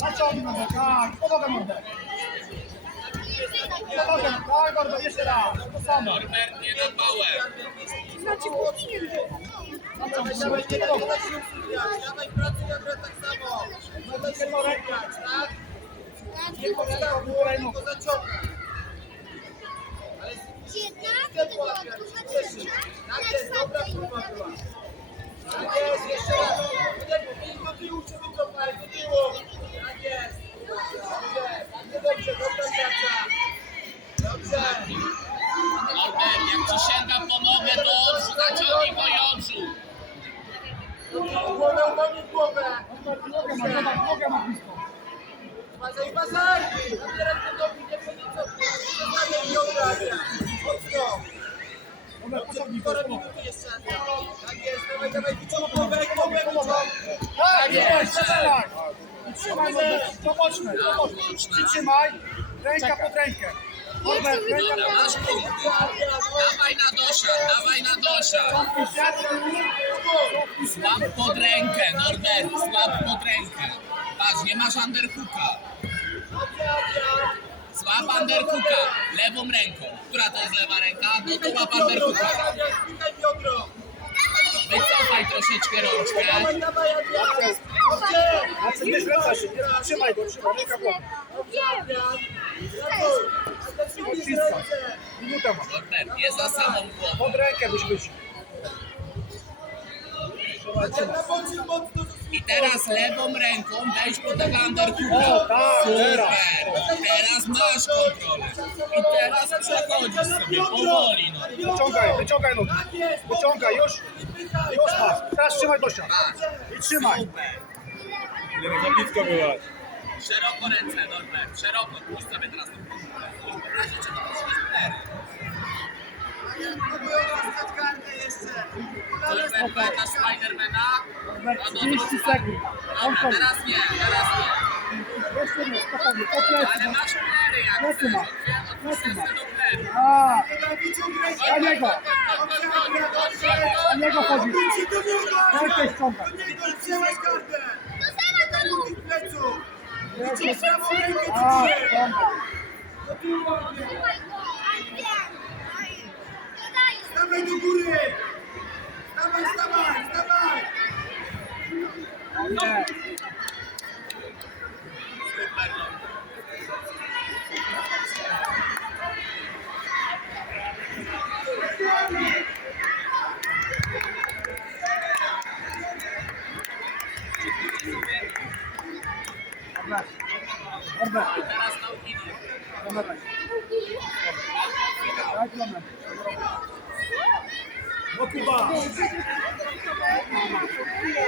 Naciągnę tak, pomogę Norbert. Pomogę, tak, Norbert, jeszcze raz, to samo. Norbert nie nadbałem. Znaczy powinien. Dawaj, pracuj jak tak samo. Dawaj się porękać, tak? Nie podstaw, tylko zaciągaj. Ale z cieszy. Tak jest, dobra próba była. Tak jest, jeszcze Norbert, nogę ma, zobacz, nogę ma blisko. Uważaj, uważaj! Nabieraj te nogi, nie podnieco. Zostawiaj biodra. Mocno. Pociągnij go, Półtora minuty jeszcze. Tak jest, dawaj, dawaj, wyciąg głowę, głowę, wyciąg. Tak jest, strzelaj! Trzymaj Norbert, to mocne, to mocne. Przytrzymaj, ręka pod rękę. Norbert, ręka Dobra. Dawaj na dosia, dawaj na dosia. Złap pod rękę, Norbert, złap pod rękę. Patrz, nie masz underhooka. Złap underhooka lewą ręką. Która to jest lewa ręka? No to łap underhooka. Wycofaj troszeczkę rączkę. Dobrze. Macie nie zwraca się, nie, trzymaj go, trzymaj, ręka w Odciska. Minuta ma. Norbert, nie za samą głową. Pod rękę byś wyszł. I teraz lewą ręką wejdź pod underhooka. Tak, teraz. Super. Teraz masz kontrolę. I teraz przechodzisz sobie powoli. No. Wyciągaj, wyciągaj nogi. Wyciągaj, już. Już masz. Teraz trzymaj dosia. I trzymaj. Super. Za blisko byłaś. Szeroko ręce, Norbert. Szeroko. Puść sobie teraz tą kontrolę. W razie czego to się cztery. Próbują kartę jeszcze. Norbert, pamiętasz Spidermana? Norbert, A, no, 30 no. sekund. On chodzi. teraz nie, teraz nie. Jeszcze nie, spokojnie. Po plecy. Ale masz plery jak Plecy chcesz. ma. Plecy ma. do. A, na niego. Na chodzi. Do niego, Rękę Adrian. ściągaj. Do. Do tych pleców. Idź prawą rękę, A. Do Adrian. Stawaj do góry. Stawaj, stawaj, stawaj. Nie. Super, no. Norbert.